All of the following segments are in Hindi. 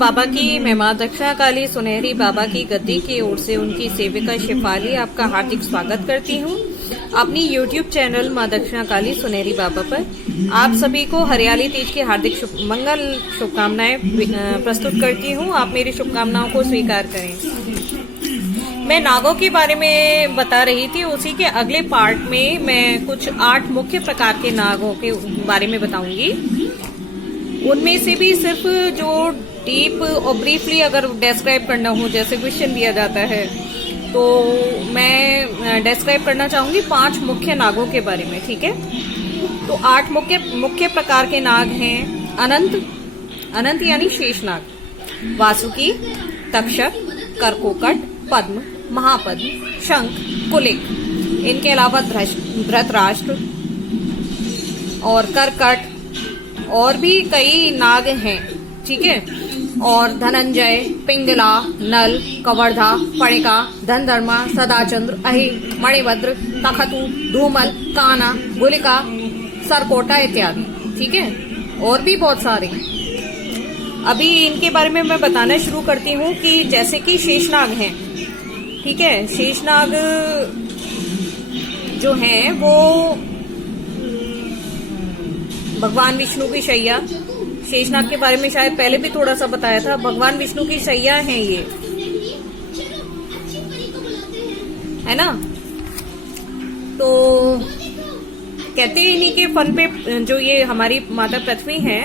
बाबा की, मैं माँ दक्षिणा काली सुनहरी बाबा की गद्दी की ओर से उनकी सेविका शेफाली आपका हार्दिक स्वागत करती हूँ अपनी YouTube चैनल माँ दक्षिणा काली सुनहरी बाबा पर। आप सभी को हरियाली तीज की हार्दिक मंगल शुभकामनाएं प्रस्तुत करती हूँ। आप मेरी शुभकामनाओं को स्वीकार करें। मैं नागों के बारे में बता रही थी, उसी के अगले पार्ट में मैं कुछ 8 मुख्य प्रकार के नागों के बारे में बताऊंगी। उनमें से भी सिर्फ जो डीप और ब्रीफली अगर डिस्क्राइब करना हो, जैसे क्वेश्चन दिया जाता है, तो मैं डिस्क्राइब करना चाहूंगी 5 मुख्य नागों के बारे में। ठीक है, तो 8 मुख्य प्रकार के नाग हैं। अनंत यानी शेषनाग, वासुकी, तक्षक, करकोकट, पद्म, महापद्म, शंख, कुलिक। इनके अलावा धृतराष्ट्र और कर्कट और भी कई नाग हैं। ठीक है, और धनंजय, पिंगला, नल, कवर्धा, पणिका, धनधर्मा, सदाचंद्र, अहि, मणिभद्र, तखतु, धूमल, काना, गुलिका, सरकोटा इत्यादि। ठीक है, और भी बहुत सारे। अभी इनके बारे में मैं बताना शुरू करती हूँ कि जैसे कि शेषनाग हैं। ठीक है, शेषनाग जो हैं वो भगवान विष्णु की शैया। शेषनाग के बारे में शायद पहले भी थोड़ा सा बताया था। भगवान विष्णु की शैया हैं ये, है ना। तो कहते हैं इन्हीं के फन पे, जो ये हमारी माता पृथ्वी है,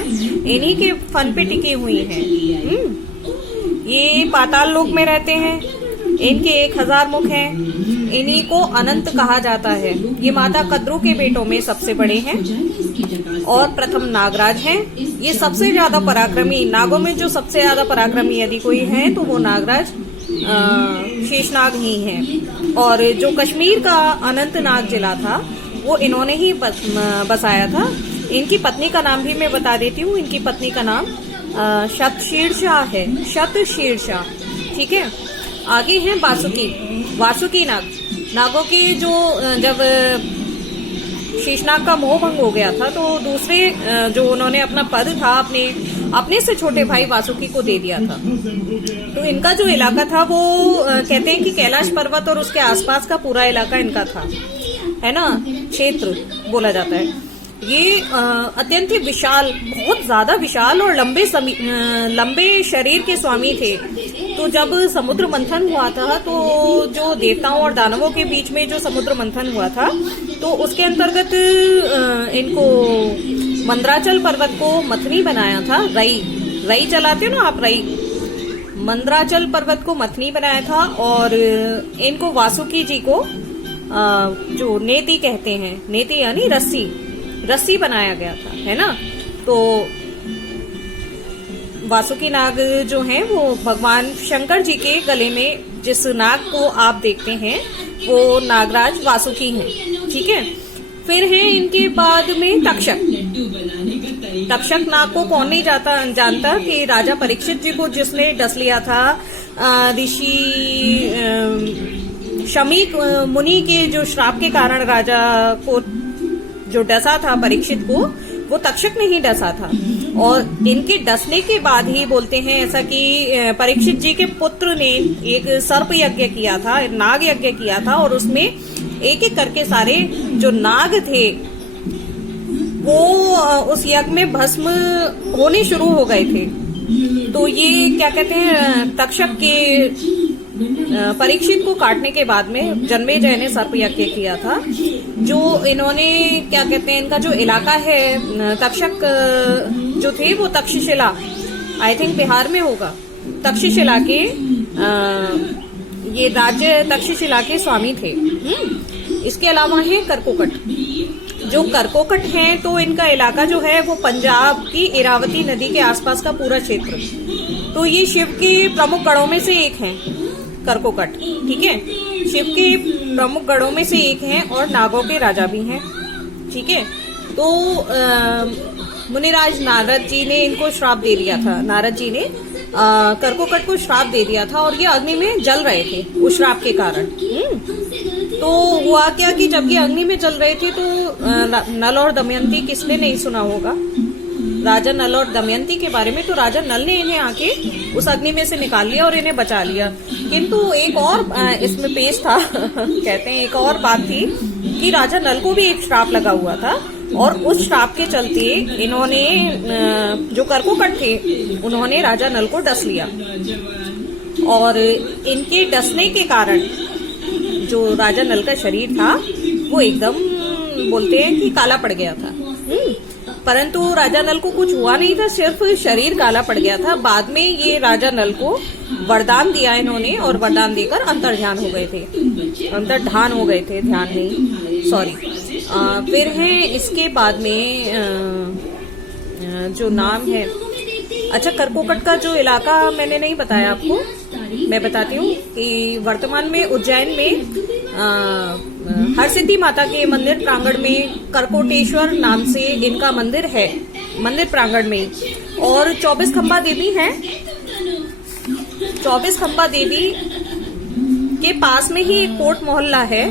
इन्हीं के फन पे टिकी हुई हैं। ये पाताल लोक में रहते हैं। इनके 1000 मुख हैं। इन्हीं को अनंत कहा जाता है। ये माता कद्रू के बेटों में सबसे बड़े हैं और प्रथम नागराज हैं। ये सबसे ज्यादा पराक्रमी, नागों में जो सबसे ज्यादा पराक्रमी यदि कोई है तो वो नागराज शेषनाग ही हैं। और जो कश्मीर का अनंतनाग जिला था वो इन्होंने ही बसाया था। इनकी पत्नी का नाम भी मैं बता देती हूँ। इनकी पत्नी का नाम शतशीर्षा है, शतशीर्षा। ठीक है, आगे है वासुकी नाग। नागों की जो जब शेषनाग का मोह भंग हो गया था तो दूसरे जो उन्होंने अपना पद था अपने से छोटे भाई वासुकी को दे दिया था। तो इनका जो इलाका था वो कहते हैं कि कैलाश पर्वत और उसके आसपास का पूरा इलाका इनका था, है ना, क्षेत्र बोला जाता है। ये अत्यंत ही विशाल, बहुत ज्यादा विशाल और लंबे शरीर के स्वामी थे। तो जब समुद्र मंथन हुआ था, तो जो देवताओं और दानवों के बीच में जो समुद्र मंथन हुआ था, तो उसके अंतर्गत इनको मंदराचल पर्वत को मथनी बनाया था। रई चलाते हो ना आप, रई, मंदराचल पर्वत को मथनी बनाया था। और इनको वासुकी जी को जो नेति कहते हैं, नेति यानी रस्सी बनाया गया था, है ना। तो वासुकी नाग जो हैं वो भगवान शंकर जी के गले में जिस नाग को आप देखते हैं वो नागराज वासुकी हैं। ठीक है, फिर है इनके बाद में तक्षक नाग को कौन नहीं जानता कि राजा परीक्षित जी को जिसने डस लिया था, ऋषि शमीक मुनि के जो श्राप के कारण राजा को जो डसा था परीक्षित को, वो तक्षक ने ही डसा था। और इनके डसने के बाद ही बोलते हैं ऐसा कि परीक्षित जी के पुत्र ने एक सर्प यज्ञ किया था, नाग यज्ञ किया था, और उसमें एक एक करके सारे जो नाग थे वो उस यज्ञ में भस्म होने शुरू हो गए थे। तो ये क्या कहते हैं, तक्षक के परीक्षित को काटने के बाद में जन्मेजय ने सर्प यज्ञ किया था। जो इन्होंने क्या कहते हैं, इनका जो इलाका है, तक्षक जो थे वो तक्षशिला, आई थिंक बिहार में होगा, तक्षशिला के ये राज्य तक्षशिला के स्वामी थे। इसके अलावा है करकोकट। जो करकोकट हैं तो इनका इलाका जो है वो पंजाब की इरावती नदी के आसपास का पूरा क्षेत्र। तो ये शिव के प्रमुख गढ़ों में से एक हैं करकोकट। ठीक है, शिव के प्रमुख गढ़ों में से एक हैं और नागों के राजा भी हैं। ठीक है, तो मुनिराज नारद जी ने इनको श्राप दे दिया था। नारद जी ने करकोकट को श्राप दे दिया था और ये अग्नि में जल रहे थे उस श्राप के कारण। तो हुआ क्या कि जब ये अग्नि में जल रहे थे तो नल और दमयंती, किसने नहीं सुना होगा, राजा नल और दमयंती के बारे में, तो राजा नल ने इन्हें आके उस अग्नि में से निकाल लिया और इन्हें बचा लिया। किंतु एक और इसमें पेश था कहते हैं एक और बात थी कि राजा नल को भी एक श्राप लगा हुआ था, और उस श्राप के चलते इन्होंने जो करकोकट थे उन्होंने राजा नल को डस लिया, और इनके डसने के कारण जो राजा नल का शरीर था वो एकदम बोलते हैं कि काला पड़ गया था। परंतु राजा नल को कुछ हुआ नहीं था, सिर्फ शरीर काला पड़ गया था। बाद में ये राजा नल को वरदान दिया इन्होंने, और वरदान देकर अंतर्ध्यान हो गए थे, अंतर्धान हो गए थे, ध्यान नहीं, सॉरी। फिर है इसके बाद में जो नाम है, अच्छा करकोकट का जो इलाका मैंने नहीं बताया आपको, मैं बताती हूँ कि वर्तमान में उज्जैन में हरसिद्धि माता के मंदिर प्रांगण में करकोटेश्वर नाम से इनका मंदिर है, मंदिर प्रांगण में। और 24 खंबा देवी है, 24 खंबा देवी के पास में ही एक कोट मोहल्ला है,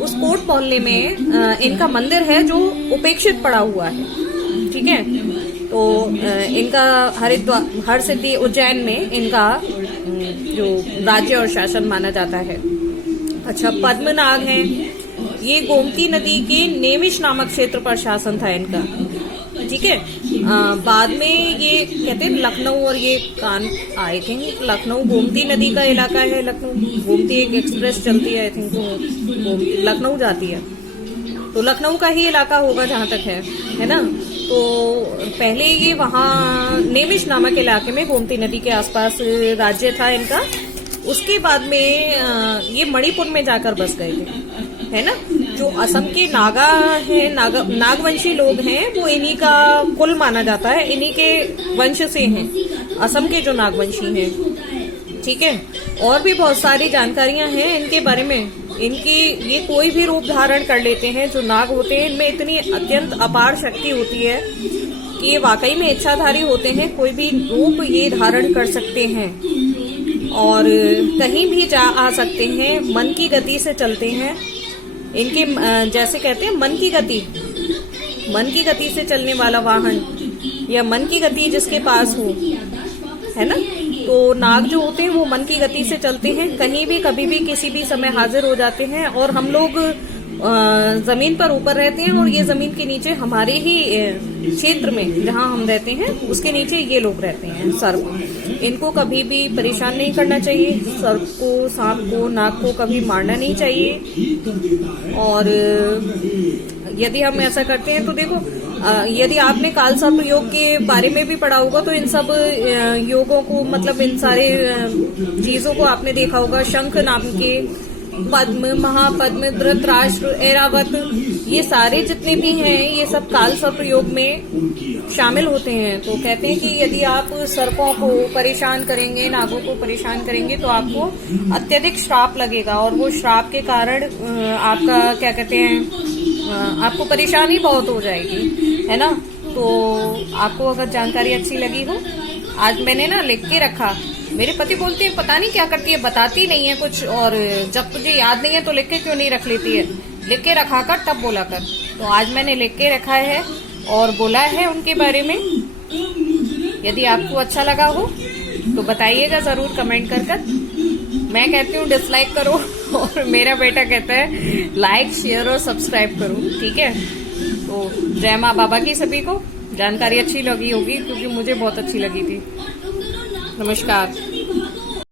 उस कोट मोहल्ले में इनका मंदिर है जो उपेक्षित पड़ा हुआ है, ठीक है। तो इनका हरिद्वार हरसिद्धि उज्जैन में इनका जो राज्य और शासन माना जाता है। अच्छा, पद्मनाग है, ये गोमती नदी के नेमिश नामक क्षेत्र पर शासन था इनका, ठीक है। बाद में ये कहते हैं लखनऊ, और ये कान आई थिंक लखनऊ गोमती नदी का इलाका है, लखनऊ गोमती एक एक्सप्रेस चलती है, आई थिंक गोमती लखनऊ जाती है, तो लखनऊ का ही इलाका होगा जहां तक है ना। तो पहले ये वहाँ नेमिश नामक इलाके में गोमती नदी के आसपास राज्य था इनका। उसके बाद में ये मणिपुर में जाकर बस गए थे, है ना। जो असम के नागा है, नागवंशी लोग हैं, वो इन्हीं का कुल माना जाता है, इन्हीं के वंश से हैं असम के जो नागवंशी हैं, ठीक है। और भी बहुत सारी जानकारियां हैं इनके बारे में। इनकी ये कोई भी रूप धारण कर लेते हैं, जो नाग होते हैं इनमें इतनी अत्यंत अपार शक्ति होती है कि ये वाकई में इच्छाधारी होते हैं, कोई भी रूप ये धारण कर सकते हैं और कहीं भी जा आ सकते हैं, मन की गति से चलते हैं। इनके जैसे कहते हैं मन की गति से चलने वाला वाहन, या मन की गति जिसके पास हो, है ना। तो नाग जो होते हैं वो मन की गति से चलते हैं, कहीं भी कभी भी किसी भी समय हाजिर हो जाते हैं। और हम लोग जमीन पर ऊपर रहते हैं, और ये जमीन के नीचे हमारे ही क्षेत्र में जहां हम रहते हैं उसके नीचे ये लोग रहते हैं, सर्प। इनको कभी भी परेशान नहीं करना चाहिए, सर्प को, सांप को, नाग को कभी मारना नहीं चाहिए। और यदि हम ऐसा करते हैं तो देखो, यदि आपने काल सर्प योग के बारे में भी पढ़ा होगा तो इन सब योगों को, मतलब इन सारे चीजों को आपने देखा होगा। शंख नाम के, पद्म, महापद्म, धृतराष्ट्र, ऐरावत, ये सारे जितने भी हैं ये सब काल सर्प योग में शामिल होते हैं। तो कहते हैं कि यदि आप सर्पों को परेशान करेंगे, नागों को परेशान करेंगे तो आपको अत्यधिक श्राप लगेगा, और वो श्राप के कारण आपका क्या कहते हैं, आपको परेशानी बहुत हो जाएगी, है ना। तो आपको अगर जानकारी अच्छी लगी हो, आज मैंने ना लिख के रखा। मेरे पति बोलते हैं पता नहीं क्या करती है, बताती नहीं है कुछ, और जब तुझे याद नहीं है तो लिख के क्यों नहीं रख लेती है, लिख के रखा कर तब बोला कर। तो आज मैंने लिख के रखा है और बोला है उनके बारे में। यदि आपको अच्छा लगा हो तो बताइएगा जरूर कमेंट कर। मैं कहती हूँ डिसलाइक करो, और मेरा बेटा कहता है लाइक, शेयर और सब्सक्राइब करो, ठीक है। तो जय माँ बाबा की सभी को। जानकारी अच्छी लगी होगी क्योंकि मुझे बहुत अच्छी लगी थी। नमस्कार।